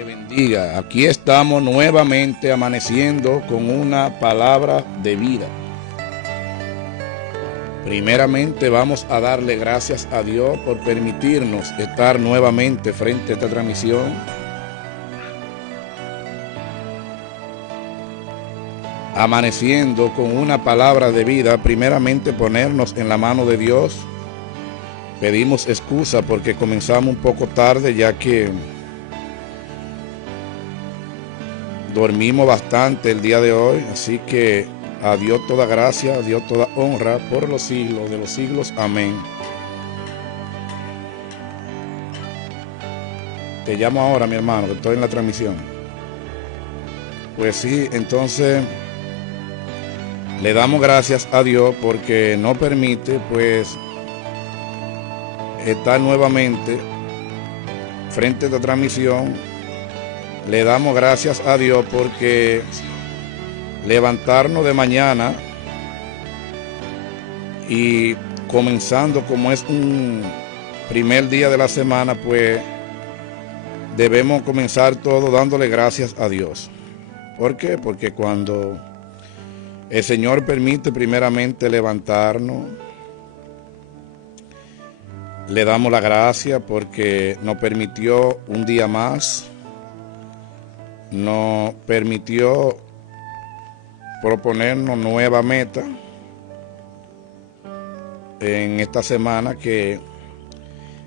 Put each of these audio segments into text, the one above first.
le bendiga. Aquí estamos nuevamente amaneciendo con una palabra de vida. Primeramente vamos a darle gracias a Dios por permitirnos estar nuevamente frente a esta transmisión. Amaneciendo con una palabra de vida, primeramente ponernos en la mano de Dios. Pedimos excusa porque comenzamos un poco tarde, ya que dormimos bastante el día de hoy, así que a Dios toda gracia, a Dios toda honra por los siglos de los siglos. Amén. Te llamo ahora, mi hermano, que estoy en la transmisión. Pues sí, entonces le damos gracias a Dios porque nos permite, pues, estar nuevamente frente a esta transmisión. Le damos gracias a Dios porque levantarnos de mañana y comenzando como es un primer día de la semana, pues debemos comenzar todo dándole gracias a Dios. ¿Por qué? Porque cuando el Señor permite primeramente levantarnos, le damos la gracia porque nos permitió un día más, nos permitió proponernos nueva meta en esta semana, que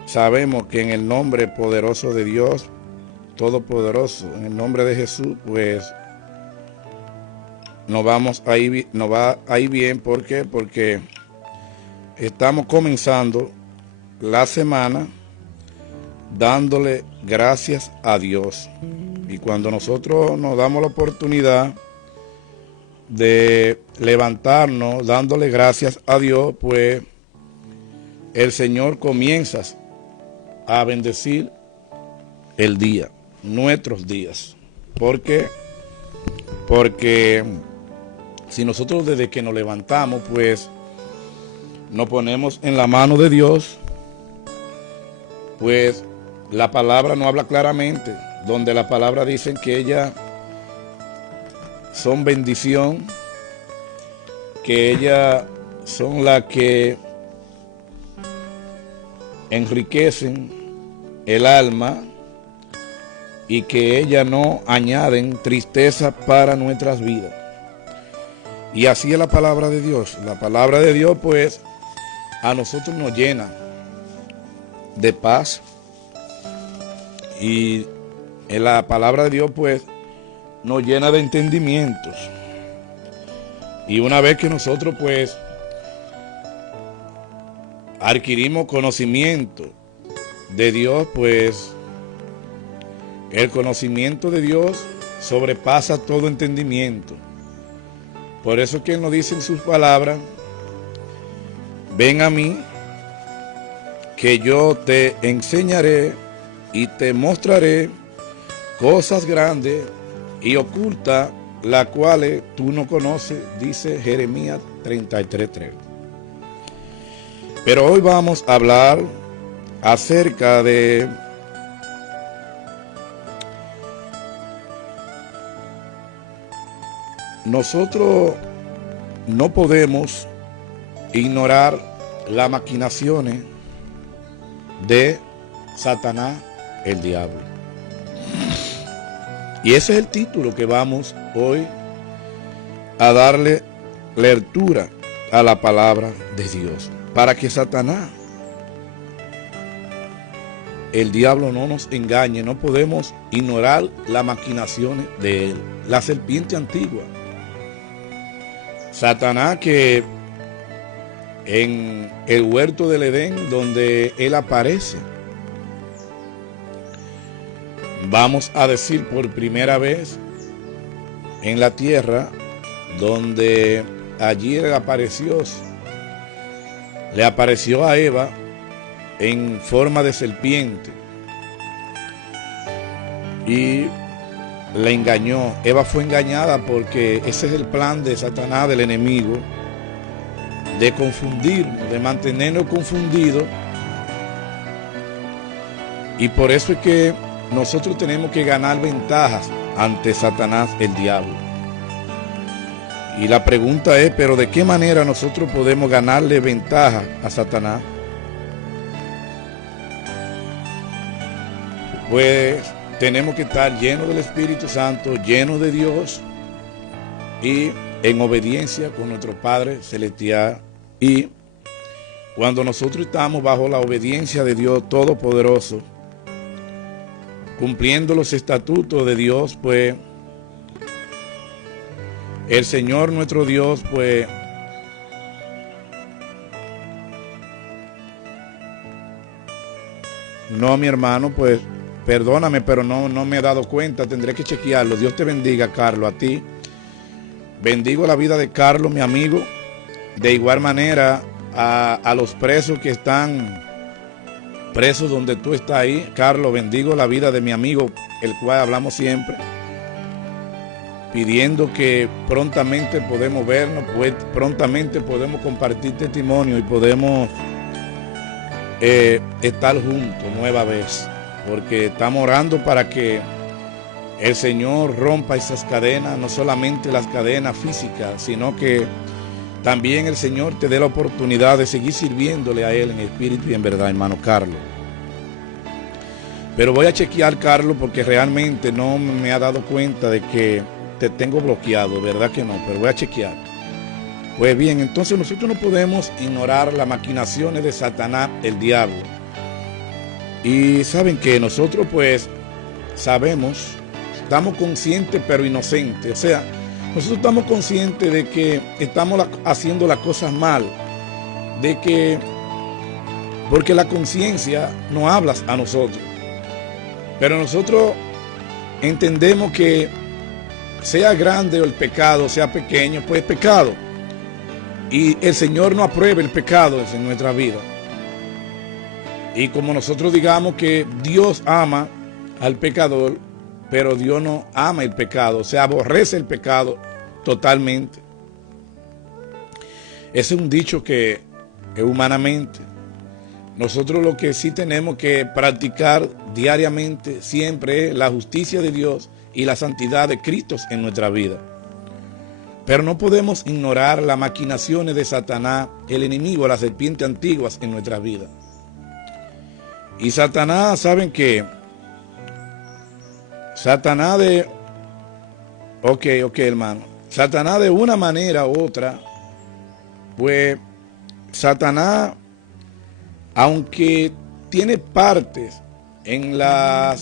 sabemos que en el nombre poderoso de Dios, todopoderoso, en el nombre de Jesús, pues nos va a ir bien. ¿Por qué? Porque estamos comenzando la semana dándole gracias a Dios. Y cuando nosotros nos damos la oportunidad de levantarnos dándole gracias a Dios, pues el Señor comienza a bendecir el día, nuestros días. ¿Por qué? Porque si nosotros desde que nos levantamos, pues nos ponemos en la mano de Dios, pues la palabra nos habla claramente, donde la palabra dice que ellas son bendición, que ellas son las que enriquecen el alma y que ellas no añaden tristeza para nuestras vidas. Y así es la palabra de Dios. La palabra de Dios, pues, a nosotros nos llena de paz. Y en la palabra de Dios, pues, nos llena de entendimientos. Y una vez que nosotros, pues, adquirimos conocimiento de Dios, pues, el conocimiento de Dios sobrepasa todo entendimiento. Por eso es que Él nos dice en sus palabras: ven a mí, que yo te enseñaré y te mostraré cosas grandes y ocultas, las cuales tú no conoces, dice Jeremías 33:3. Pero hoy vamos a hablar acerca de nosotros no podemos ignorar las maquinaciones de Satanás, el diablo. Y ese es el título que vamos hoy a darle lectura a la palabra de Dios. Para que Satanás, el diablo, no nos engañe, no podemos ignorar las maquinaciones de él. La serpiente antigua. Satanás, que en el huerto del Edén, donde él aparece, vamos a decir por primera vez en la tierra, donde allí le apareció a Eva en forma de serpiente y la engañó. Eva fue engañada porque ese es el plan de Satanás, del enemigo, de confundirnos, de mantenernos confundidos. Y por eso es que nosotros tenemos que ganar ventajas ante Satanás, el diablo. Y la pregunta es, ¿pero de qué manera nosotros podemos ganarle ventaja a Satanás? Pues tenemos que estar llenos del Espíritu Santo, llenos de Dios y en obediencia con nuestro Padre Celestial. Y cuando nosotros estamos bajo la obediencia de Dios Todopoderoso, cumpliendo los estatutos de Dios, pues el Señor nuestro Dios, pues no, mi hermano, pues perdóname, pero no me he dado cuenta, tendré que chequearlo. Dios te bendiga, Carlos, a ti. Bendigo la vida de Carlos, mi amigo. De igual manera a los presos que están presos donde tú estás ahí. Carlos, bendigo la vida de mi amigo, el cual hablamos siempre, pidiendo que prontamente podemos vernos, pues prontamente podemos compartir testimonio y podemos estar juntos nueva vez, porque estamos orando para que el Señor rompa esas cadenas, no solamente las cadenas físicas, sino que también el Señor te dé la oportunidad de seguir sirviéndole a Él en espíritu y en verdad, hermano Carlos. Pero voy a chequear, Carlos, porque realmente no me ha dado cuenta de que te tengo bloqueado, ¿verdad que no? Pero voy a chequear. Pues bien, entonces nosotros no podemos ignorar las maquinaciones de Satanás, el diablo. Y saben que nosotros pues sabemos, estamos conscientes pero inocentes. O sea, nosotros estamos conscientes de que estamos haciendo las cosas mal, de que, porque la conciencia no habla a nosotros. Pero nosotros entendemos que sea grande o el pecado, sea pequeño, pues es pecado. Y el Señor no aprueba el pecado en nuestra vida. Y como nosotros digamos que Dios ama al pecador, pero Dios no ama el pecado, o sea, aborrece el pecado totalmente. Ese es un dicho que humanamente nosotros lo que sí tenemos que practicar diariamente siempre es la justicia de Dios y la santidad de Cristo en nuestra vida. Pero no podemos ignorar las maquinaciones de Satanás, el enemigo, la serpiente antiguas en nuestra vida. Y Satanás, ¿saben qué? Satanás Ok, hermano. Satanás de una manera u otra, pues Satanás, aunque tiene partes en la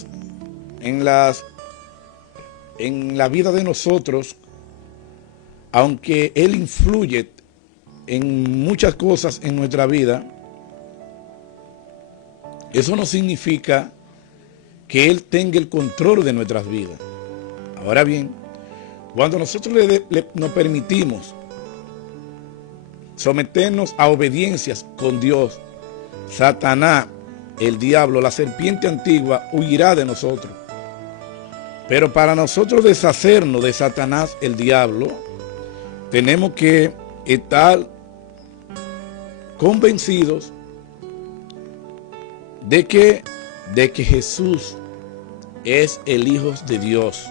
vida de nosotros, aunque él influye en muchas cosas en nuestra vida, eso no significa que él tenga el control de nuestras vidas. Ahora bien, cuando nosotros nos permitimos someternos a obediencias con Dios, Satanás, el diablo, la serpiente antigua, huirá de nosotros. Pero para nosotros deshacernos de Satanás, el diablo, tenemos que estar convencidos de que Jesús es el Hijo de Dios.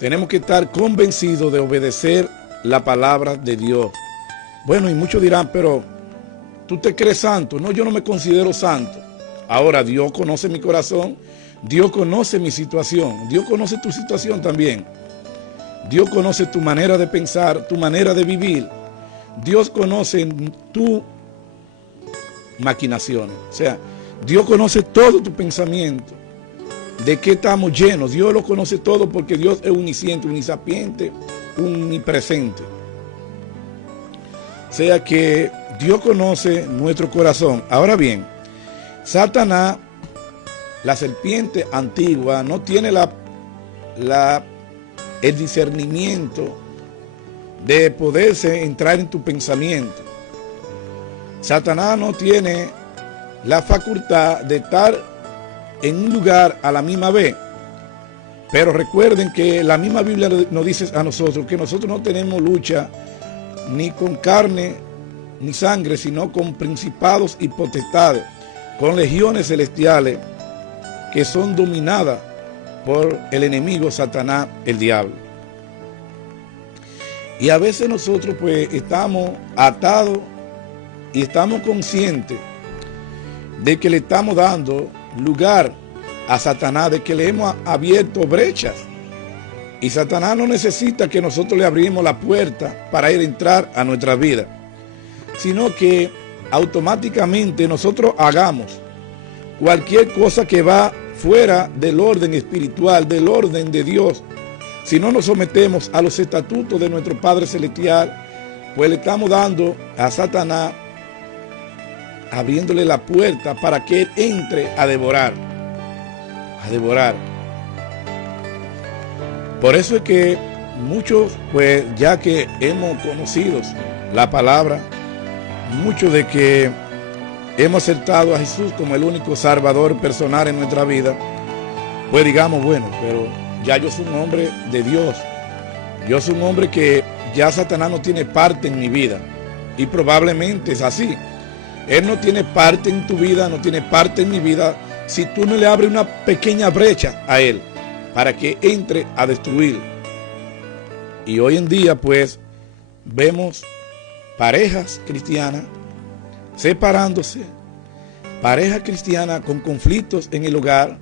Tenemos que estar convencidos de obedecer la palabra de Dios. Bueno, y muchos dirán, pero ¿tú te crees santo? No, yo no me considero santo. Ahora, Dios conoce mi corazón, Dios conoce mi situación, Dios conoce tu situación también. Dios conoce tu manera de pensar, tu manera de vivir. Dios conoce tu maquinaciones. O sea, Dios conoce todo tu pensamiento. ¿De qué estamos llenos? Dios lo conoce todo porque Dios es omnisciente, omnisapiente, omnipresente. O sea que Dios conoce nuestro corazón. Ahora bien, Satanás, la serpiente antigua, no tiene el discernimiento de poderse entrar en tu pensamiento. Satanás no tiene la facultad de estar en un lugar a la misma vez. Pero recuerden que la misma Biblia nos dice a nosotros que nosotros no tenemos lucha ni con carne ni sangre, sino con principados y potestades, con legiones celestiales que son dominadas por el enemigo Satanás, el diablo. Y a veces nosotros pues estamos atados y estamos conscientes de que le estamos dando lugar a Satanás, de que le hemos abierto brechas. Y Satanás no necesita que nosotros le abrimos la puerta para ir a entrar a nuestra vida, sino que automáticamente nosotros hagamos cualquier cosa que va fuera del orden espiritual, del orden de Dios. Si no nos sometemos a los estatutos de nuestro Padre Celestial, pues le estamos dando a Satanás, abriéndole la puerta para que él entre a devorar. A devorar. Por eso es que muchos, pues ya que hemos conocido la palabra, muchos de que hemos aceptado a Jesús como el único salvador personal en nuestra vida, pues digamos, bueno, pero ya yo soy un hombre de Dios. Yo soy un hombre que ya Satanás no tiene parte en mi vida. Y probablemente es así. Él no tiene parte en tu vida, no tiene parte en mi vida, si tú no le abres una pequeña brecha a él para que entre a destruir. Y hoy en día, pues, vemos parejas cristianas separándose, parejas cristianas con conflictos en el hogar.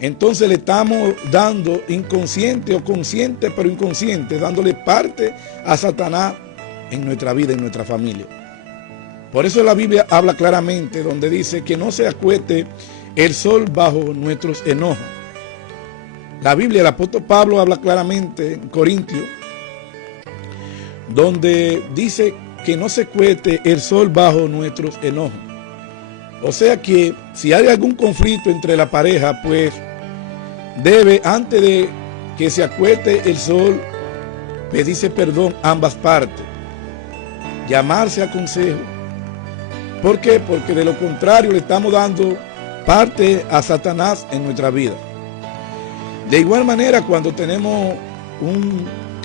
Entonces le estamos dando inconsciente o consciente, pero inconsciente, dándole parte a Satanás en nuestra vida, en nuestra familia. Por eso la Biblia habla claramente donde dice que no se acueste el sol bajo nuestros enojos. La Biblia, el apóstol Pablo habla claramente en Corintios, donde dice que no se cueste el sol bajo nuestros enojos. O sea que si hay algún conflicto entre la pareja, pues debe, antes de que se acueste el sol, pedirse perdón a ambas partes, llamarse a consejo. ¿Por qué? Porque de lo contrario le estamos dando parte a Satanás en nuestra vida. De igual manera, cuando tenemos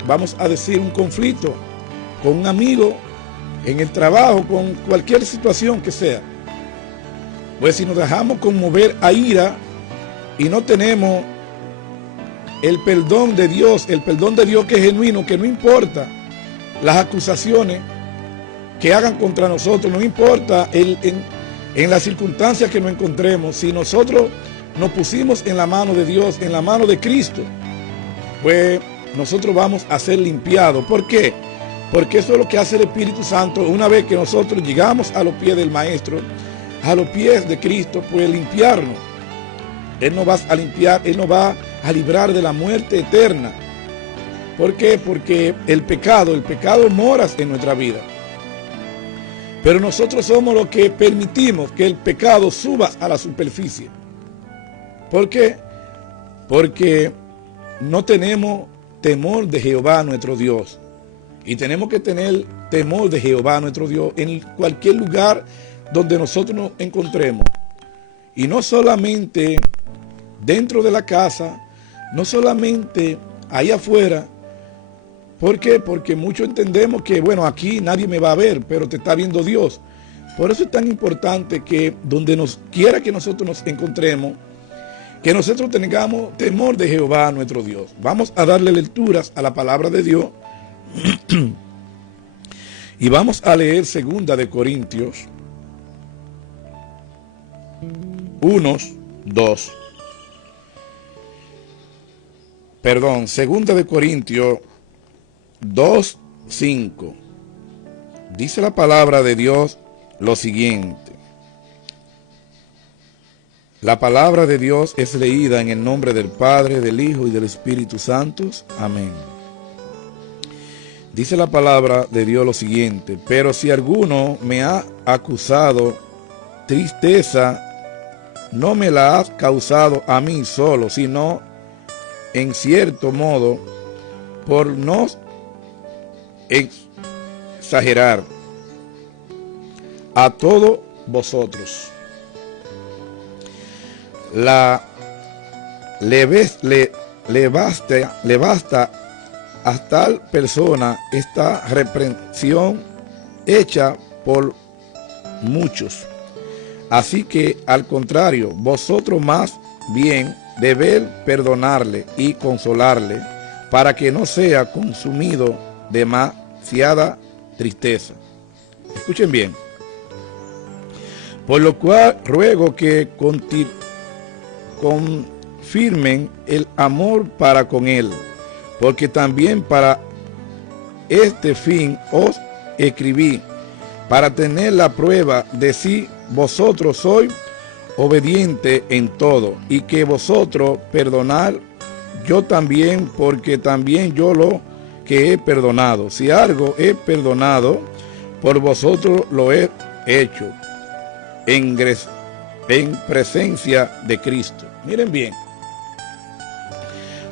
vamos a decir, un conflicto con un amigo en el trabajo, con cualquier situación que sea, pues si nos dejamos conmover a ira y no tenemos el perdón de Dios que es genuino, que no importa las acusaciones que hagan contra nosotros, no importa en las circunstancias que nos encontremos, si nosotros nos pusimos en la mano de Dios, en la mano de Cristo, pues nosotros vamos a ser limpiados. ¿Por qué? Porque eso es lo que hace el Espíritu Santo. Una vez que nosotros llegamos a los pies del Maestro, a los pies de Cristo, pues limpiarnos. Él nos va a limpiar, Él nos va a librar de la muerte eterna. ¿Por qué? Porque el pecado mora en nuestra vida. Pero nosotros somos los que permitimos que el pecado suba a la superficie. ¿Por qué? Porque no tenemos temor de Jehová nuestro Dios. Y tenemos que tener temor de Jehová nuestro Dios en cualquier lugar donde nosotros nos encontremos. Y no solamente dentro de la casa, no solamente ahí afuera. ¿Por qué? Porque muchos entendemos que, bueno, aquí nadie me va a ver, pero te está viendo Dios. Por eso es tan importante que donde nos quiera que nosotros nos encontremos, que nosotros tengamos temor de Jehová nuestro Dios. Vamos a darle lecturas a la palabra de Dios y vamos a leer 2 de Corintios 2 de Corintios 2:5. Dice la palabra de Dios lo siguiente. La palabra de Dios es leída en el nombre del Padre, del Hijo y del Espíritu Santo. Amén. Dice la palabra de Dios lo siguiente: pero si alguno me ha acusado, tristeza no me la ha causado a mí solo, sino en cierto modo, por no exagerar, a todos vosotros. Le basta a tal persona esta reprensión hecha por muchos. Así que al contrario, vosotros más bien deber perdonarle y consolarle para que no sea consumido de demasiada tristeza. Escuchen bien. Por lo cual ruego que confirmen el amor para con él, porque también para este fin os escribí, para tener la prueba de si vosotros sois obedientes en todo, y que vosotros perdonad yo también, porque también yo lo que he perdonado. Si algo he perdonado, por vosotros lo he hecho en presencia de Cristo. Miren bien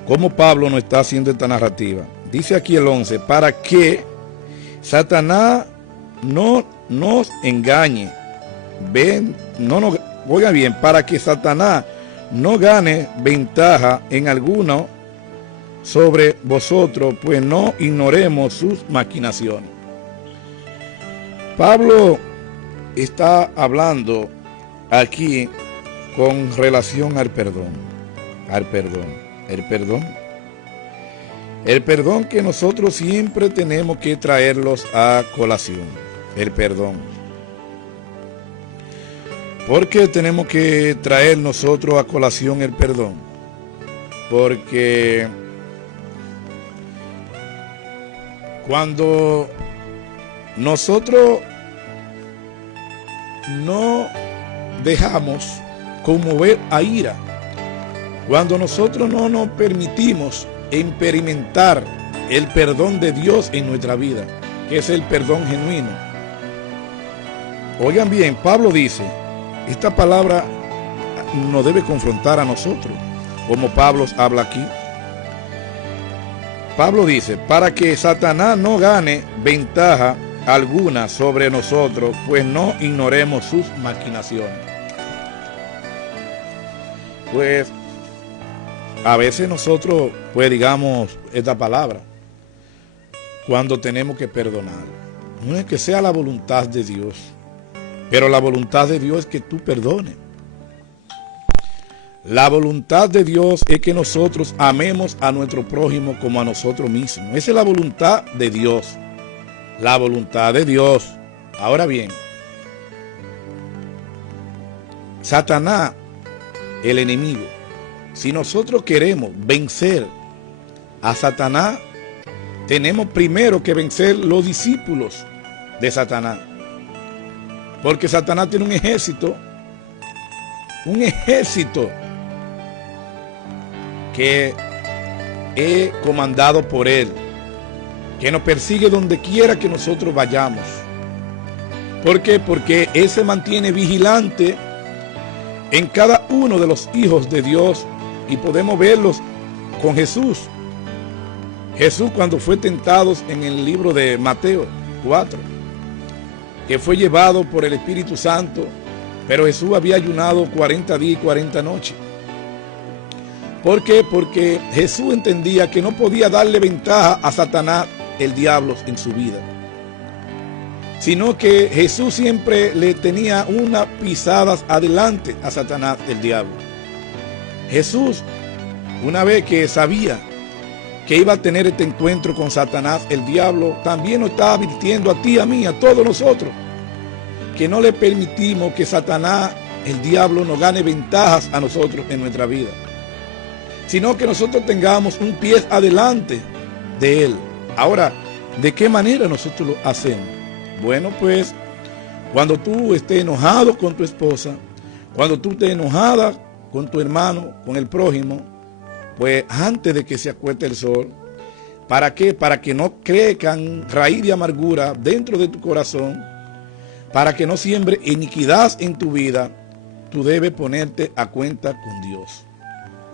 cómo Pablo nos está haciendo esta narrativa. Dice aquí el 11, para que Satanás no nos engañe. Oigan bien, para que Satanás no gane ventaja en alguno sobre vosotros, pues no ignoremos sus maquinaciones. Pablo está hablando aquí con relación al perdón. El perdón que nosotros siempre tenemos que traerlos a colación. El perdón. ¿Por qué tenemos que traer nosotros a colación el perdón? Porque cuando nosotros no dejamos conmover a ira, cuando nosotros no nos permitimos experimentar el perdón de Dios en nuestra vida, que es el perdón genuino. Oigan bien, Pablo dice, esta palabra nos debe confrontar a nosotros, como Pablo habla aquí. Pablo dice, para que Satanás no gane ventaja alguna sobre nosotros, pues no ignoremos sus maquinaciones. Pues a veces nosotros, pues digamos esta palabra, cuando tenemos que perdonar, no es que sea la voluntad de Dios, pero la voluntad de Dios es que tú perdones. La voluntad de Dios es que nosotros amemos a nuestro prójimo como a nosotros mismos. Esa es la voluntad de Dios. La voluntad de Dios. Ahora bien, Satanás, el enemigo, si nosotros queremos vencer a Satanás, tenemos primero que vencer los discípulos de Satanás. Porque Satanás tiene un ejército que es comandado por él, que nos persigue donde quiera que nosotros vayamos. ¿Por qué? Porque él se mantiene vigilante en cada uno de los hijos de Dios, y podemos verlos con Jesús. Jesús, cuando fue tentado en el libro de Mateo 4, que fue llevado por el Espíritu Santo, pero Jesús había ayunado 40 días y 40 noches. ¿Por qué? Porque Jesús entendía que no podía darle ventaja a Satanás, el diablo, en su vida, sino que Jesús siempre le tenía unas pisadas adelante a Satanás, el diablo. Jesús, una vez que sabía que iba a tener este encuentro con Satanás, el diablo, también nos está advirtiendo a ti, a mí, a todos nosotros, que no le permitimos que Satanás, el diablo, nos gane ventajas a nosotros en nuestra vida, sino que nosotros tengamos un pie adelante de él. Ahora, ¿de qué manera nosotros lo hacemos? Bueno, pues, cuando tú estés enojado con tu esposa, cuando tú estés enojada con tu hermano, con el prójimo, pues antes de que se acueste el sol, ¿para qué? Para que no crezcan raíz de amargura dentro de tu corazón, para que no siembre iniquidad en tu vida, tú debes ponerte a cuenta con Dios.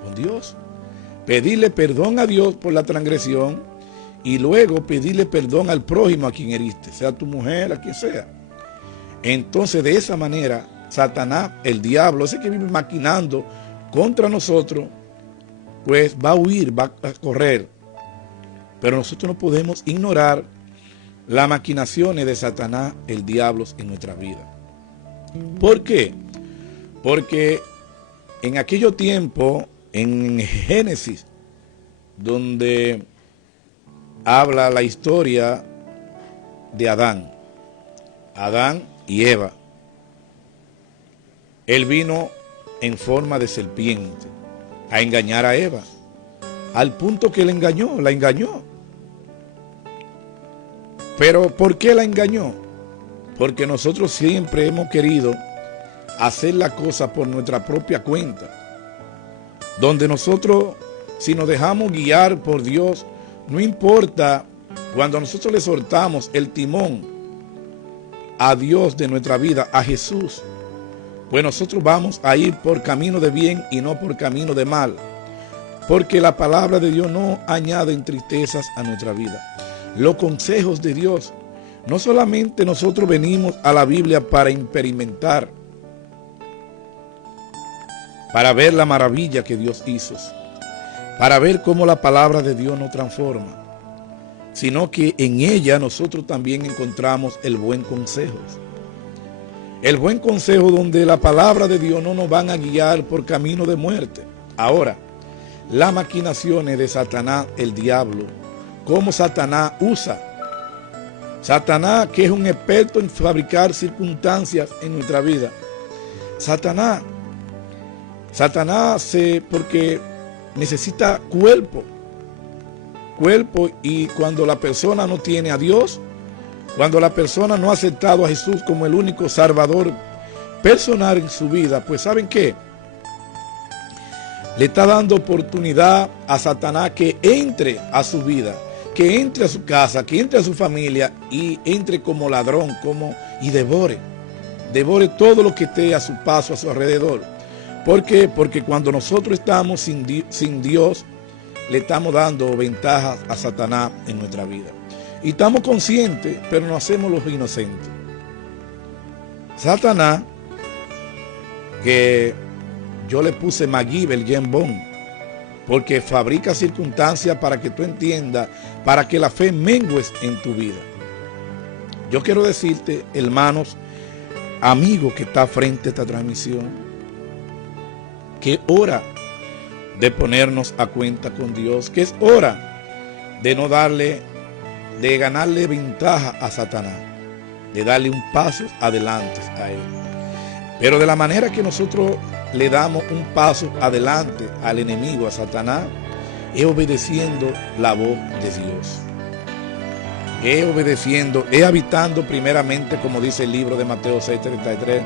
Con Dios. Pedirle perdón a Dios por la transgresión y luego pedirle perdón al prójimo a quien heriste, sea tu mujer, a quien sea. Entonces, de esa manera, Satanás, el diablo, ese que vive maquinando contra nosotros, pues va a huir, va a correr. Pero nosotros no podemos ignorar las maquinaciones de Satanás, el diablo, en nuestra vida. ¿Por qué? Porque en aquello tiempo, en Génesis, donde habla la historia de Adán y Eva. Él vino en forma de serpiente a engañar a Eva, al punto que la engañó. Pero ¿por qué la engañó? Porque nosotros siempre hemos querido hacer la cosa por nuestra propia cuenta, donde nosotros, si nos dejamos guiar por Dios, no importa, cuando nosotros le soltamos el timón a Dios de nuestra vida, a Jesús, pues nosotros vamos a ir por camino de bien y no por camino de mal, porque la palabra de Dios no añade tristezas a nuestra vida. Los consejos de Dios, no solamente nosotros venimos a la Biblia para experimentar, para ver la maravilla que Dios hizo, para ver cómo la palabra de Dios nos transforma, sino que en ella nosotros también encontramos el buen consejo. El buen consejo donde la palabra de Dios no nos van a guiar por camino de muerte. Ahora, las maquinaciones de Satanás, el diablo, cómo Satanás usa. Satanás, que es un experto en fabricar circunstancias en nuestra vida. Satanás porque necesita cuerpo, y cuando la persona no tiene a Dios, cuando la persona no ha aceptado a Jesús como el único salvador personal en su vida, pues ¿saben qué? Le está dando oportunidad a Satanás que entre a su vida, que entre a su casa, que entre a su familia y entre como ladrón, y devore todo lo que esté a su paso, a su alrededor. ¿Por qué? Porque cuando nosotros estamos sin Dios, le estamos dando ventajas a Satanás en nuestra vida. Y estamos conscientes, pero no hacemos los inocentes. Satanás, que yo le puse MacGyver, James Bond, porque fabrica circunstancias para que tú entiendas, para que la fe mengues en tu vida. Yo quiero decirte, hermanos, amigo que está frente a esta transmisión, que es hora de ponernos a cuenta con Dios, que es hora de ganarle ventaja a Satanás, de darle un paso adelante a él. Pero de la manera que nosotros le damos un paso adelante al enemigo, a Satanás, es obedeciendo la voz de Dios. Es habitando primeramente, como dice el libro de Mateo 6:33,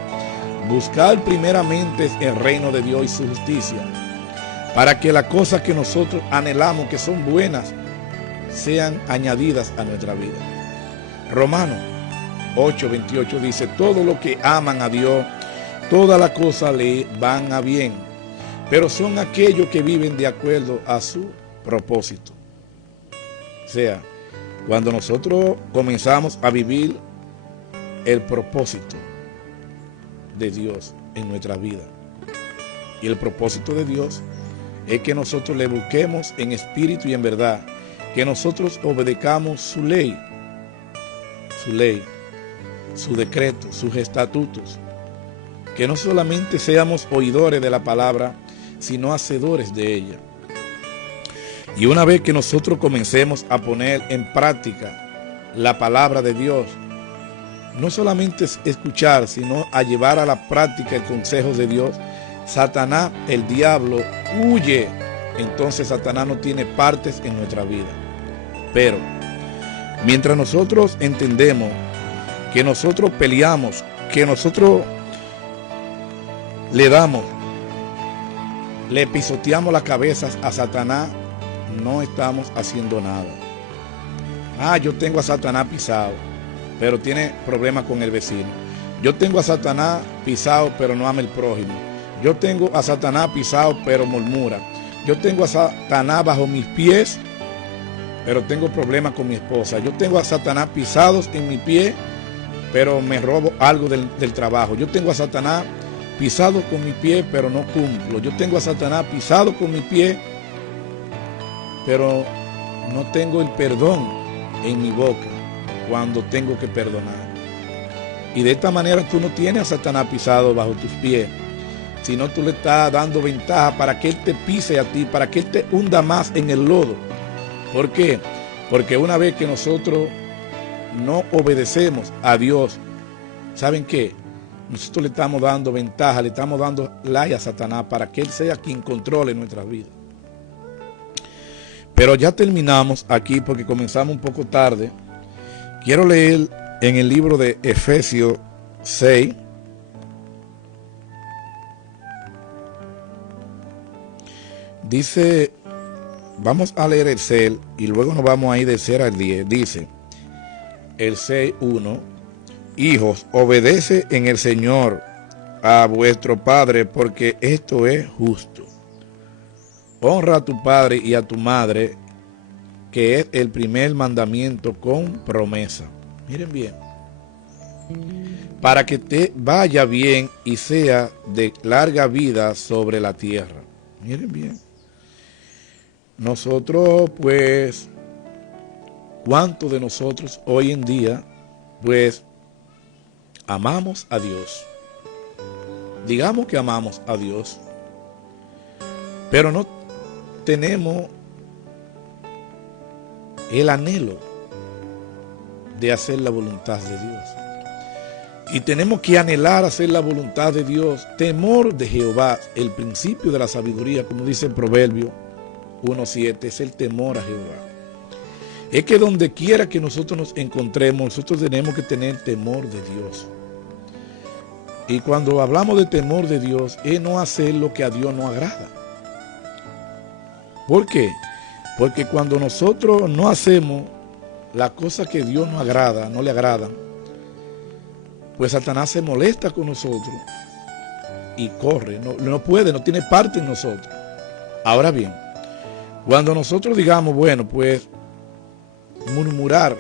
buscar primeramente el reino de Dios y su justicia, para que las cosas que nosotros anhelamos, que son buenas, sean añadidas a nuestra vida. Romanos 8:28 dice, todo lo que aman a Dios, todas las cosas le van a bien, pero son aquellos que viven de acuerdo a su propósito. O sea, cuando nosotros comenzamos a vivir el propósito de Dios en nuestra vida, y el propósito de Dios es que nosotros le busquemos en espíritu y en verdad, que nosotros obedezcamos su ley, su decreto, sus estatutos, que no solamente seamos oidores de la palabra, sino hacedores de ella. Y una vez que nosotros comencemos a poner en práctica la palabra de Dios, no solamente es escuchar, sino a llevar a la práctica el consejo de Dios, Satanás, el diablo, huye. Entonces Satanás no tiene partes en nuestra vida. Pero mientras nosotros entendemos que nosotros peleamos, que nosotros le pisoteamos las cabezas a Satanás, no estamos haciendo nada. Yo tengo a Satanás pisado, pero tiene problemas con el vecino. Yo tengo a Satanás pisado, pero no ama el prójimo. Yo tengo a Satanás pisado, pero murmura. Yo tengo a Satanás bajo mis pies, pero tengo problemas con mi esposa. Yo tengo a Satanás pisados en mi pie, pero me robo algo del trabajo. Yo tengo a Satanás pisado con mi pie, pero no cumplo. Yo tengo a Satanás pisado con mi pie, pero no tengo el perdón en mi boca cuando tengo que perdonar. Y de esta manera tú no tienes a Satanás pisado bajo tus pies, sino tú le estás dando ventaja para que Él te pise a ti, para que Él te hunda más en el lodo. ¿Por qué? Porque una vez que nosotros no obedecemos a Dios, ¿saben qué? Nosotros le estamos dando ventaja, le estamos dando laya a Satanás para que Él sea quien controle nuestras vidas. Pero ya terminamos aquí porque comenzamos un poco tarde. Quiero leer en el libro de Efesios 6. Dice, vamos a leer el 6 y luego nos vamos a ir del 0 al 10. Dice, el 6:1, hijos, obedece en el Señor a vuestro Padre, porque esto es justo. Honra a tu padre y a tu madre, que es el primer mandamiento con promesa. Miren bien. Para que te vaya bien y sea de larga vida sobre la tierra. Miren bien. Nosotros, pues, ¿cuántos de nosotros hoy en día, pues, amamos a Dios? Digamos que amamos a Dios, pero no tenemos el anhelo de hacer la voluntad de Dios. Y tenemos que anhelar hacer la voluntad de Dios. Temor de Jehová, el principio de la sabiduría, como dice el Proverbio 1:7, es el temor a Jehová. Es que donde quiera que nosotros nos encontremos, nosotros tenemos que tener temor de Dios. Y cuando hablamos de temor de Dios, es no hacer lo que a Dios no agrada. ¿Por qué? Porque cuando nosotros no hacemos las cosas que Dios nos agrada, no le agradan, pues Satanás se molesta con nosotros y corre, no puede, no tiene parte en nosotros. Ahora bien, cuando nosotros digamos, bueno, pues murmurar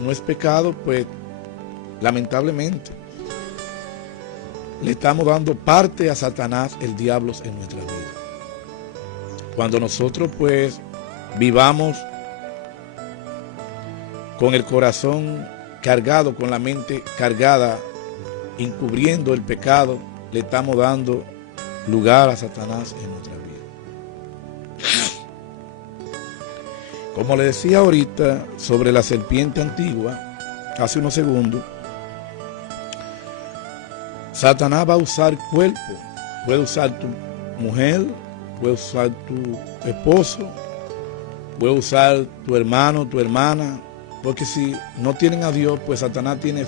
no es pecado, pues lamentablemente le estamos dando parte a Satanás, el diablo, en nuestra vida. Cuando nosotros pues vivamos con el corazón cargado, con la mente cargada, encubriendo el pecado, le estamos dando lugar a Satanás en nuestra vida. Como le decía ahorita sobre la serpiente antigua, hace unos segundos, Satanás va a usar cuerpo. Puede usar tu mujer, puede usar tu esposo, puede usar tu hermano, tu hermana, porque si no tienen a Dios, pues Satanás tiene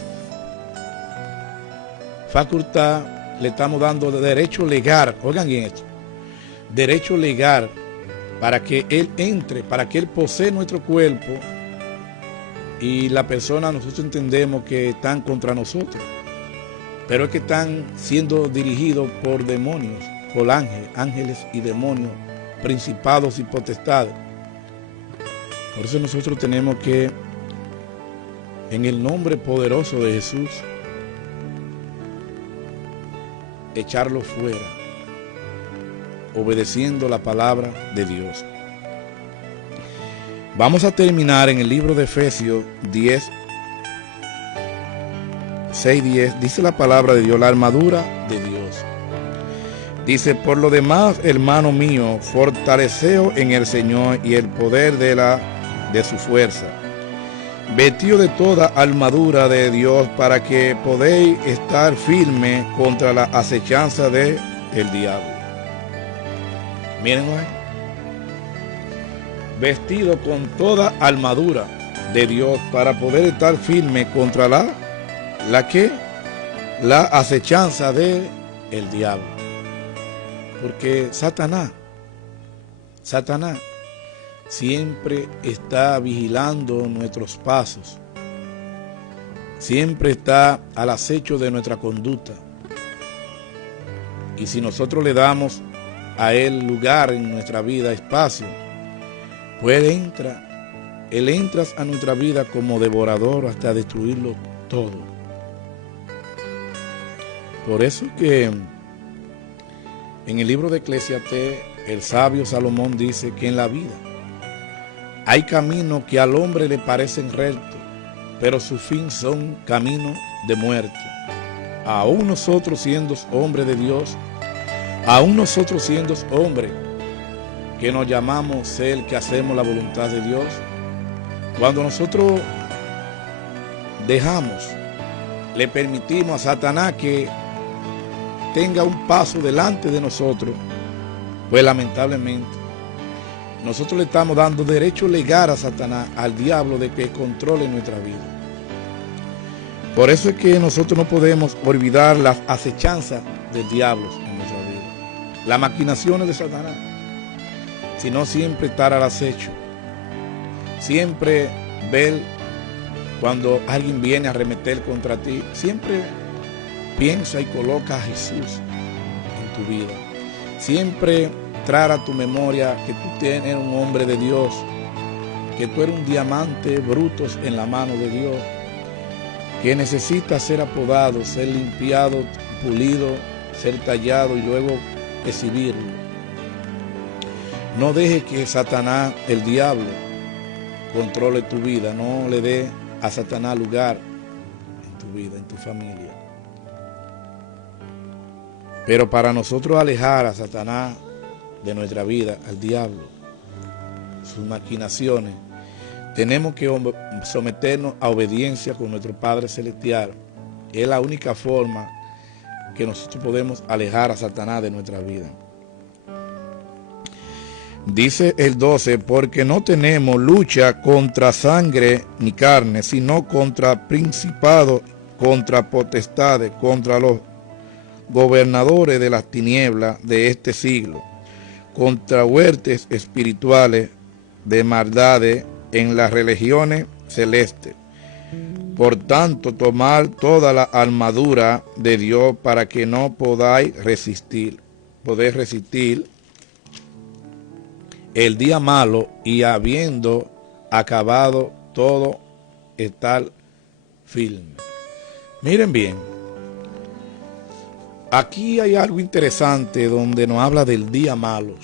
facultad, le estamos dando derecho legal, oigan bien esto, derecho legal para que Él entre, para que Él posee nuestro cuerpo y la persona, nosotros entendemos que están contra nosotros, pero es que están siendo dirigidos por demonios, por ángeles y demonios, principados y potestades. Por eso nosotros tenemos que, en el nombre poderoso de Jesús, echarlo fuera, obedeciendo la palabra de Dios. Vamos a terminar en el libro de Efesios 6:10, dice la palabra de Dios, la armadura de Dios. Dice, por lo demás, hermano mío, fortaleceos en el Señor y el poder de su fuerza, vestido de toda armadura de Dios para que podéis estar firme contra la acechanza del diablo. Miren ahí. Vestido con toda armadura de Dios para poder estar firme contra la acechanza del diablo. Porque Satanás siempre está vigilando nuestros pasos, siempre está al acecho de nuestra conducta. Y si nosotros le damos a Él lugar en nuestra vida, espacio, pues Él entra a nuestra vida como devorador hasta destruirlo todo. Por eso que en el libro de Eclesiastés, el sabio Salomón dice que en la vida hay caminos que al hombre le parecen rectos, pero su fin son caminos de muerte. Aún nosotros, siendo hombres de Dios, Aún nosotros siendo hombres, que nos llamamos ser que hacemos la voluntad de Dios, cuando nosotros dejamos, le permitimos a Satanás que tenga un paso delante de nosotros, pues lamentablemente nosotros le estamos dando derecho legal a Satanás, al diablo, de que controle nuestra vida. Por eso es que nosotros no podemos olvidar las acechanzas del diablo en nuestra vida, las maquinaciones de Satanás, sino siempre estar al acecho, siempre ver cuando alguien viene a arremeter contra ti, siempre piensa y coloca a Jesús en tu vida. Siempre traer a tu memoria que tú tienes un hombre de Dios, que tú eres un diamante bruto en la mano de Dios, que necesita ser apodado, ser limpiado, pulido, ser tallado y luego exhibirlo. No deje que Satanás, el diablo, controle tu vida. No le dé a Satanás lugar en tu vida, en tu familia. Pero para nosotros alejar a Satanás de nuestra vida, al diablo, sus maquinaciones, tenemos que someternos a obediencia con nuestro Padre Celestial. Es la única forma que nosotros podemos alejar a Satanás de nuestra vida. Dice el 12, porque no tenemos lucha contra sangre ni carne, sino contra principados, contra potestades, contra los gobernadores de las tinieblas de este siglo, contra huestes espirituales de maldades en las regiones celestes. Por tanto, tomad toda la armadura de Dios para que no podáis resistir. Podéis resistir el día malo y habiendo acabado todo, estar firme. Miren bien, aquí hay algo interesante donde nos habla del día malo.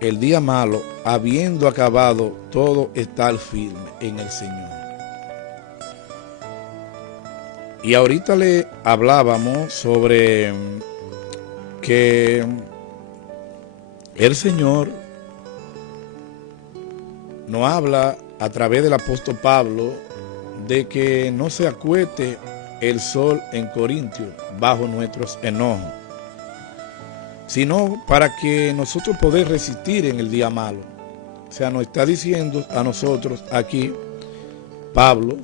El día malo, habiendo acabado todo, estar firme en el Señor. Y ahorita le hablábamos sobre que el Señor nos habla a través del apóstol Pablo de que no se acueste el sol en Corintio bajo nuestros enojos, sino para que nosotros podamos resistir en el día malo. O sea, nos está diciendo a nosotros aquí Pablo,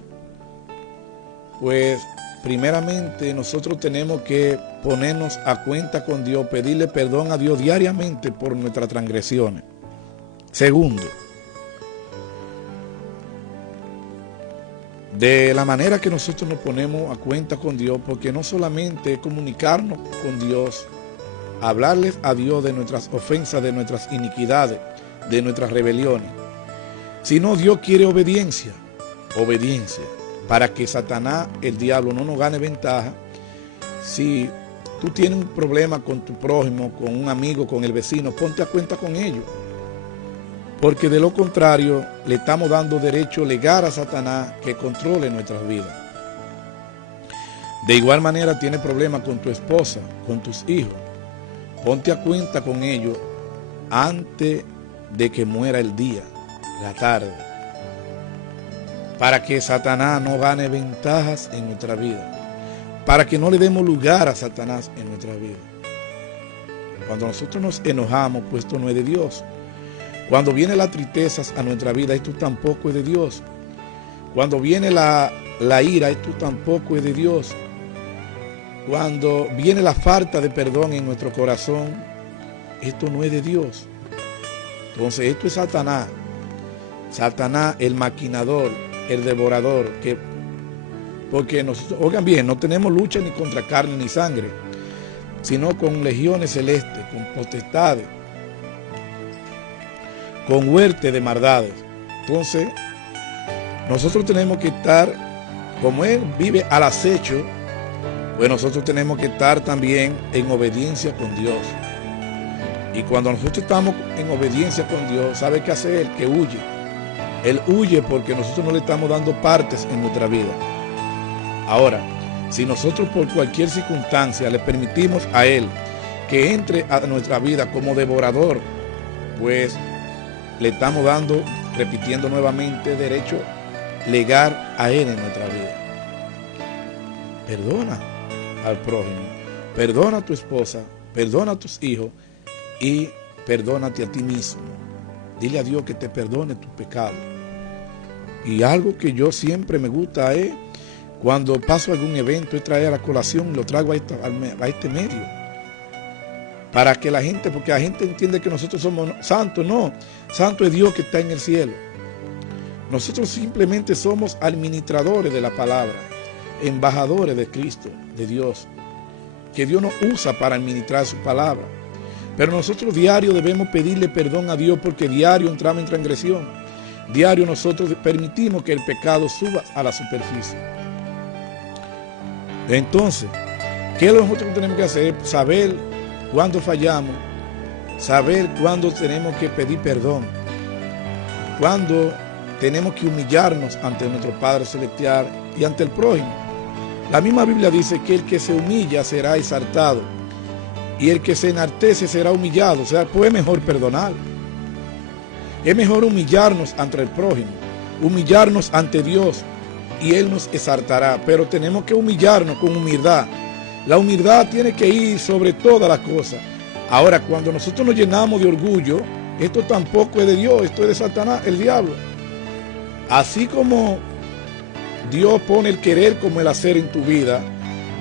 pues primeramente nosotros tenemos que ponernos a cuenta con Dios, pedirle perdón a Dios diariamente por nuestras transgresiones. Segundo, de la manera que nosotros nos ponemos a cuenta con Dios, porque no solamente comunicarnos con Dios, hablarles a Dios de nuestras ofensas, de nuestras iniquidades, de nuestras rebeliones, sino Dios quiere obediencia, para que Satanás, el diablo, no nos gane ventaja. Si tú tienes un problema con tu prójimo, con un amigo, con el vecino, ponte a cuenta con ellos, porque de lo contrario le estamos dando derecho legal a Satanás que controle nuestras vidas. De igual manera, tienes problemas con tu esposa, con tus hijos, ponte a cuenta con ellos antes de que muera el día, la tarde, para que Satanás no gane ventajas en nuestra vida, para que no le demos lugar a Satanás en nuestra vida. Cuando nosotros nos enojamos, pues esto no es de Dios. Cuando vienen las tristezas a nuestra vida, esto tampoco es de Dios. Cuando viene la ira, esto tampoco es de Dios. Cuando viene la falta de perdón en nuestro corazón, esto no es de Dios. Entonces esto es Satanás. Satanás, el maquinador, el devorador, porque nosotros, oigan bien, no tenemos lucha ni contra carne ni sangre, sino con legiones celestes, con potestades, con huestes de maldades. Entonces, nosotros tenemos que estar, como Él vive al acecho, pues nosotros tenemos que estar también en obediencia con Dios. Y cuando nosotros estamos en obediencia con Dios, ¿sabe qué hace Él? Que huye. Él huye porque nosotros no le estamos dando partes en nuestra vida. Ahora, si nosotros por cualquier circunstancia le permitimos a Él que entre a nuestra vida como devorador, pues le estamos dando, repitiendo nuevamente, derecho legal a él en nuestra vida. Perdona al prójimo, perdona a tu esposa, perdona a tus hijos y perdónate a ti mismo. Dile a Dios que te perdone tus pecados. Y algo que yo siempre me gusta es, cuando paso algún evento, es traer a la colación, lo traigo a este medio. Para que la gente, porque la gente entiende que nosotros somos santos. No, santo es Dios que está en el cielo. Nosotros simplemente somos administradores de la palabra, embajadores de Cristo, de Dios, que Dios nos usa para administrar su palabra. Pero nosotros diario debemos pedirle perdón a Dios, porque diario entramos en transgresión. Diario nosotros permitimos que el pecado suba a la superficie. Entonces, ¿qué es lo que nosotros tenemos que hacer? Saber cuándo fallamos, saber cuándo tenemos que pedir perdón, cuándo tenemos que humillarnos ante nuestro Padre Celestial y ante el prójimo. La misma Biblia dice que el que se humilla será exaltado y el que se enaltece será humillado. O sea, pues es mejor perdonar. Es mejor humillarnos ante el prójimo, humillarnos ante Dios y Él nos exaltará. Pero tenemos que humillarnos con humildad. La humildad tiene que ir sobre todas las cosas. Ahora, cuando nosotros nos llenamos de orgullo, esto tampoco es de Dios, esto es de Satanás, el diablo. Así como Dios pone el querer como el hacer en tu vida,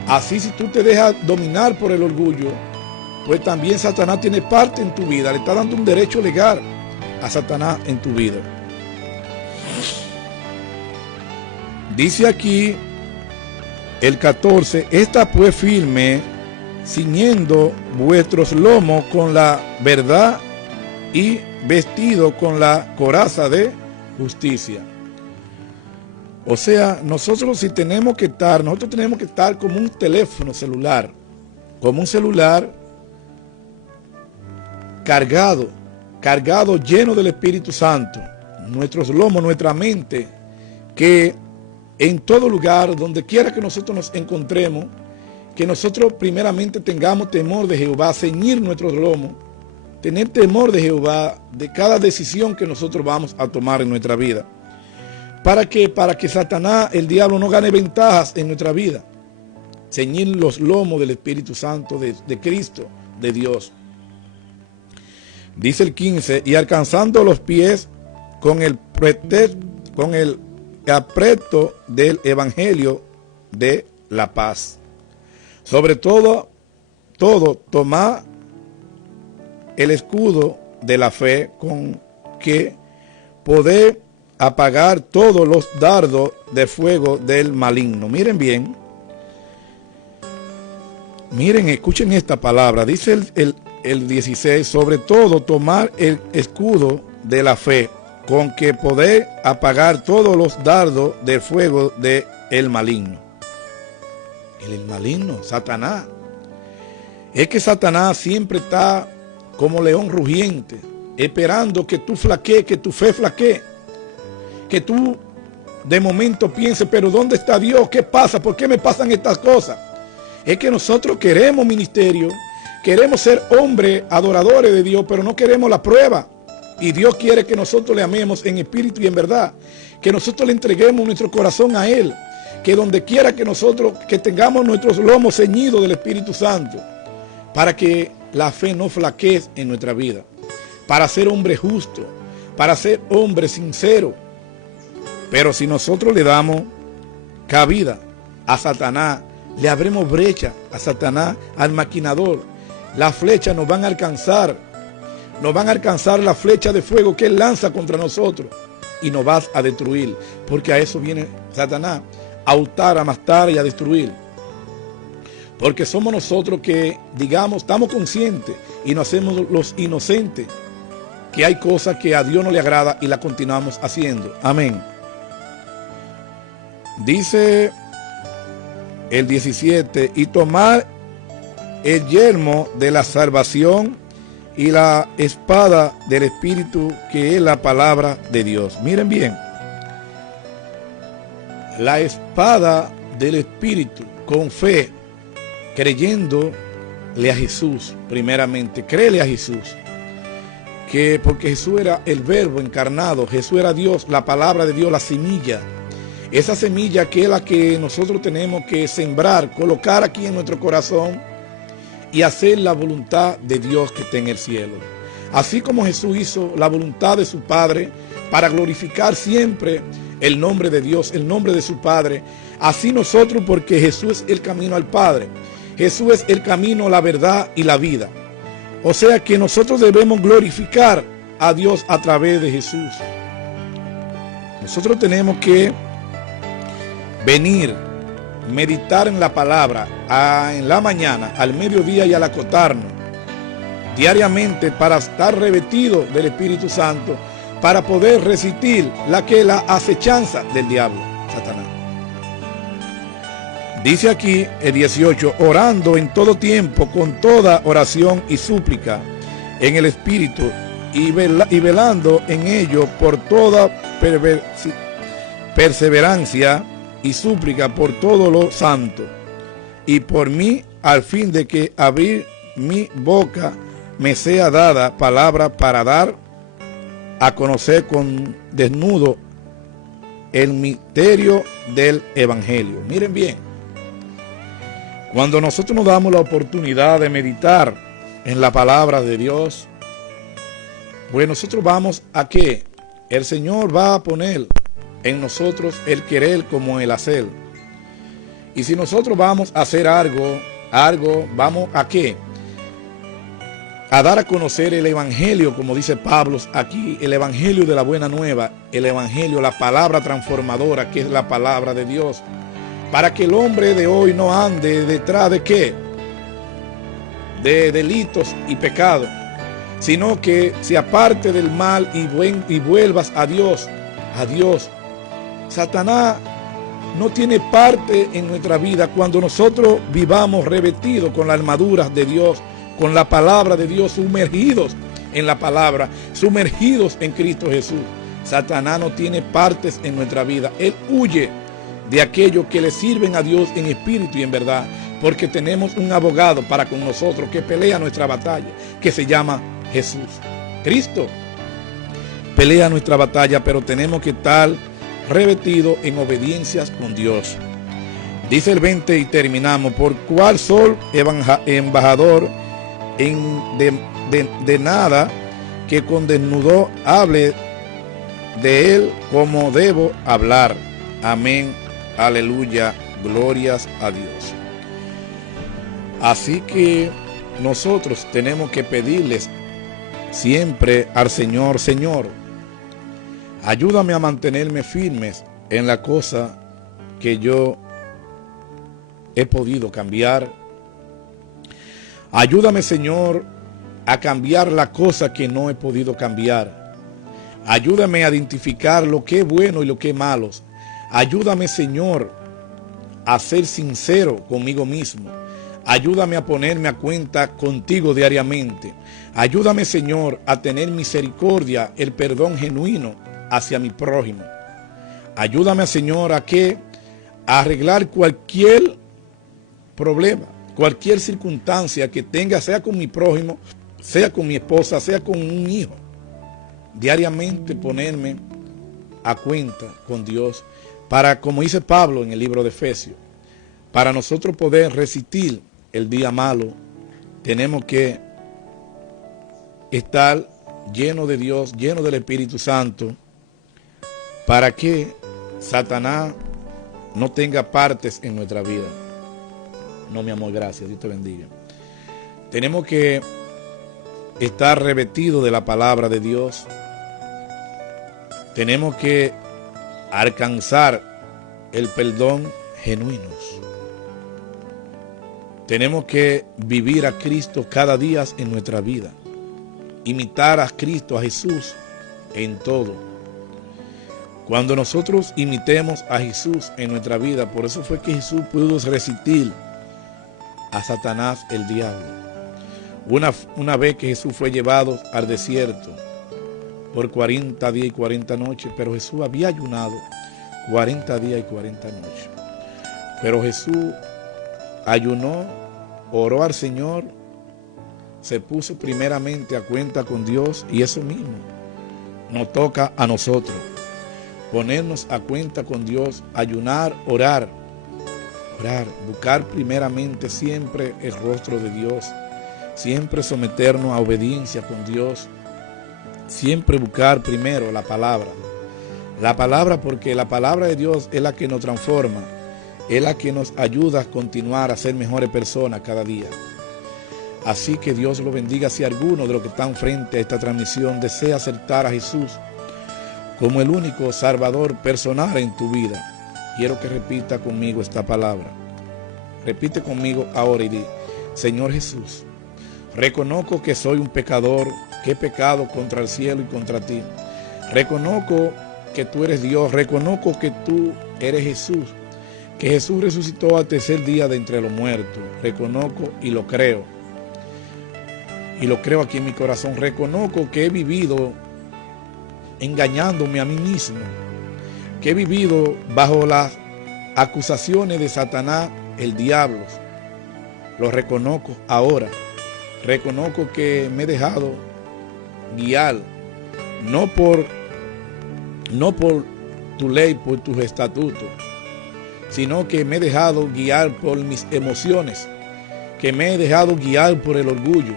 así si tú te dejas dominar por el orgullo, pues también Satanás tiene parte en tu vida, le está dando un derecho legal a Satanás en tu vida. Dice aquí el 14, esta pues firme, ciñendo vuestros lomos con la verdad y vestido con la coraza de justicia. O sea, nosotros tenemos que estar como un teléfono celular, cargado, lleno del Espíritu Santo. Nuestros lomos, nuestra mente, que en todo lugar, donde quiera que nosotros nos encontremos, que nosotros primeramente tengamos temor de Jehová, ceñir nuestros lomos, tener temor de Jehová, de cada decisión que nosotros vamos a tomar en nuestra vida. ¿Para qué? Para que Satanás, el diablo, no gane ventajas en nuestra vida. Ceñir los lomos del Espíritu Santo, de Cristo, de Dios. Dice el 15, y alcanzando los pies con el apreto del Evangelio de la paz. Sobre todo, tomad el escudo de la fe, con que podéis apagar todos los dardos de fuego del maligno. Miren bien. Miren, escuchen esta palabra. Dice el 16, sobre todo tomar el escudo de la fe, con que podéis apagar todos los dardos de fuego del maligno. El maligno, Satanás. Es que Satanás siempre está como león rugiente, esperando que tú flaquees, que tu fe flaquee. Que tú de momento pienses, pero ¿dónde está Dios? ¿Qué pasa? ¿Por qué me pasan estas cosas? Es que nosotros queremos ministerio, queremos ser hombres adoradores de Dios, pero no queremos la prueba. Y Dios quiere que nosotros le amemos en espíritu y en verdad, que nosotros le entreguemos nuestro corazón a Él, que donde quiera que nosotros, que tengamos nuestros lomos ceñidos del Espíritu Santo, para que la fe no flaquee en nuestra vida, para ser hombre justo, para ser hombre sincero. Pero si nosotros le damos cabida a Satanás, le abrimos brecha a Satanás, al maquinador, las flechas nos van a alcanzar la flecha de fuego que él lanza contra nosotros y nos va a destruir, porque a eso viene Satanás, a hurtar, a matar y a destruir. Porque somos nosotros que, digamos, estamos conscientes y nos hacemos los inocentes, que hay cosas que a Dios no le agrada y la continuamos haciendo. Amén. Dice el 17, y tomar el yelmo de la salvación y la espada del Espíritu, que es la palabra de Dios. Miren bien, la espada del Espíritu, con fe, creyendo a Jesús primeramente, créele a Jesús. Porque Jesús era el verbo encarnado, Jesús era Dios, la palabra de Dios, la semilla. Esa semilla que es la que nosotros tenemos que sembrar, colocar aquí en nuestro corazón y hacer la voluntad de Dios que está en el cielo. Así como Jesús hizo la voluntad de su Padre para glorificar siempre el nombre de Dios, el nombre de su Padre, así nosotros, porque Jesús es el camino al Padre. Jesús es el camino, la verdad y la vida. O sea que nosotros debemos glorificar a Dios a través de Jesús. Nosotros tenemos que venir, meditar en la palabra en la mañana, al mediodía y al acostarnos, diariamente, para estar revestidos del Espíritu Santo, para poder resistir la acechanza del diablo, Satanás. Dice aquí el 18, orando en todo tiempo con toda oración y súplica en el Espíritu y velando en ello por toda perseverancia y súplica por todos los santos y por mí, al fin de que abrir mi boca me sea dada palabra para dar a conocer con desnudo el misterio del Evangelio. Miren bien. Cuando nosotros nos damos la oportunidad de meditar en la palabra de Dios, pues nosotros vamos a que el Señor va a poner en nosotros el querer como el hacer. Y si nosotros vamos a hacer algo, vamos a qué? A dar a conocer el Evangelio, como dice Pablo aquí, el Evangelio de la buena nueva, el Evangelio, la palabra transformadora, que es la palabra de Dios. Para que el hombre de hoy no ande detrás de qué, de delitos y pecados, sino que se aparte del mal y vuelvas a Dios, a Dios. Satanás no tiene parte en nuestra vida cuando nosotros vivamos revestidos con las armaduras de Dios, con la palabra de Dios, sumergidos en la palabra, sumergidos en Cristo Jesús. Satanás no tiene partes en nuestra vida. Él huye de aquellos que le sirven a Dios en espíritu y en verdad, porque tenemos un abogado para con nosotros que pelea nuestra batalla, que se llama Jesús. Cristo pelea nuestra batalla, pero tenemos que estar revestidos en obediencias con Dios. Dice el 20 y terminamos, por cual soy embajador de nada, que con desnudo hable de él como debo hablar. Amén. Aleluya, glorias a Dios. Así que nosotros tenemos que pedirles siempre al Señor, Señor, ayúdame a mantenerme firmes en la cosa que yo he podido cambiar. Ayúdame, Señor, a cambiar la cosa que no he podido cambiar. Ayúdame a identificar lo que es bueno y lo que es malo. Ayúdame, Señor, a ser sincero conmigo mismo. Ayúdame a ponerme a cuenta contigo diariamente. Ayúdame, Señor, a tener misericordia, el perdón genuino hacia mi prójimo. Ayúdame, Señor, a arreglar cualquier problema, cualquier circunstancia que tenga, sea con mi prójimo, sea con mi esposa, sea con un hijo. Diariamente ponerme a cuenta con Dios. Para, como dice Pablo en el libro de Efesios, para nosotros poder resistir el día malo, tenemos que estar llenos de Dios, llenos del Espíritu Santo, para que Satanás no tenga partes en nuestra vida. No, mi amor, gracias, Dios te bendiga. Tenemos que estar revestidos de la palabra de Dios. Tenemos que alcanzar el perdón genuino. Tenemos que vivir a Cristo cada día en nuestra vida. Imitar a Cristo, a Jesús en todo. Cuando nosotros imitemos a Jesús en nuestra vida, por eso fue que Jesús pudo resistir a Satanás, el diablo. Una vez que Jesús fue llevado al desierto por 40 días y 40 noches, pero Jesús había ayunado 40 días y 40 noches. Pero Jesús ayunó, oró al Señor se puso primeramente a cuenta con Dios, y eso mismo nos toca a nosotros, ponernos a cuenta con Dios, ayunar, orar, buscar primeramente siempre el rostro de Dios, siempre someternos a obediencia con Dios, siempre buscar primero la palabra, porque la palabra de Dios es la que nos transforma, es la que nos ayuda a continuar a ser mejores personas cada día. Así que Dios lo bendiga. Si alguno de los que están frente a esta transmisión desea aceptar a Jesús como el único Salvador personal en tu vida, quiero que repita conmigo esta palabra. Repite conmigo ahora y di: Señor Jesús, reconozco que soy un pecador, que he pecado contra el cielo y contra ti. Reconozco que tú eres Dios, reconozco que tú eres Jesús, que Jesús resucitó al tercer día de entre los muertos. Reconozco y lo creo. Y lo creo aquí en mi corazón. Reconozco que he vivido engañándome a mí mismo, que he vivido bajo las acusaciones de Satanás, el diablo. Lo reconozco ahora. Reconozco que me he dejado guiar, no por tu ley, por tus estatutos, sino que me he dejado guiar por mis emociones, que me he dejado guiar por el orgullo.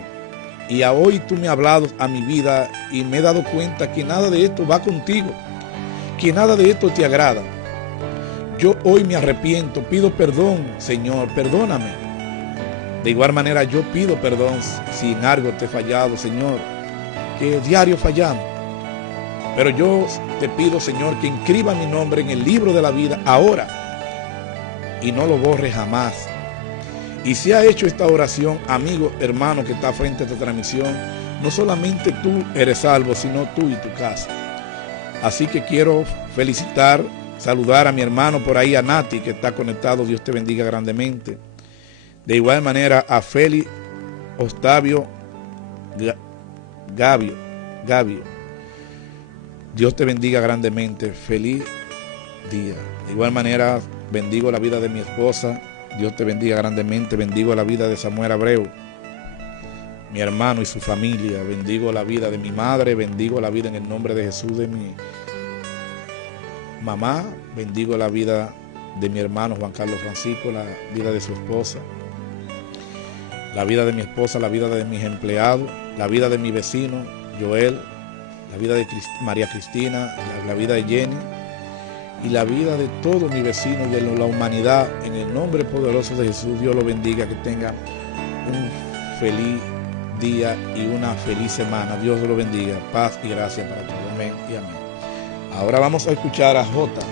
Y a hoy tú me has hablado a mi vida y me he dado cuenta que nada de esto va contigo, que nada de esto te agrada. Yo hoy me arrepiento, pido perdón, Señor, perdóname. De igual manera yo pido perdón si en algo te he fallado, Señor, que diario fallamos. Pero yo te pido, Señor, que inscriba mi nombre en el libro de la vida ahora y no lo borre jamás. Y si ha hecho esta oración, amigo, hermano que está frente a esta transmisión, no solamente tú eres salvo, sino tú y tu casa. Así que quiero felicitar, saludar a mi hermano por ahí, a Nati, que está conectado. Dios te bendiga grandemente. De igual manera a Félix Octavio Gavio. Dios te bendiga grandemente. Feliz día. De igual manera bendigo la vida de mi esposa. Dios te bendiga grandemente. Bendigo la vida de Samuel Abreu, mi hermano y su familia. Bendigo la vida de mi madre. Bendigo la vida en el nombre de Jesús de mi mamá. Bendigo la vida de mi hermano Juan Carlos Francisco, la vida de su esposa, la vida de mi esposa, la vida de mis empleados, la vida de mi vecino Joel, la vida de María Cristina, la vida de Jenny y la vida de todos mis vecinos y de la humanidad. En el nombre poderoso de Jesús, Dios lo bendiga, que tengan un feliz día y una feliz semana. Dios lo bendiga, paz y gracia para todos. Amén y amén. Ahora vamos a escuchar a Jota.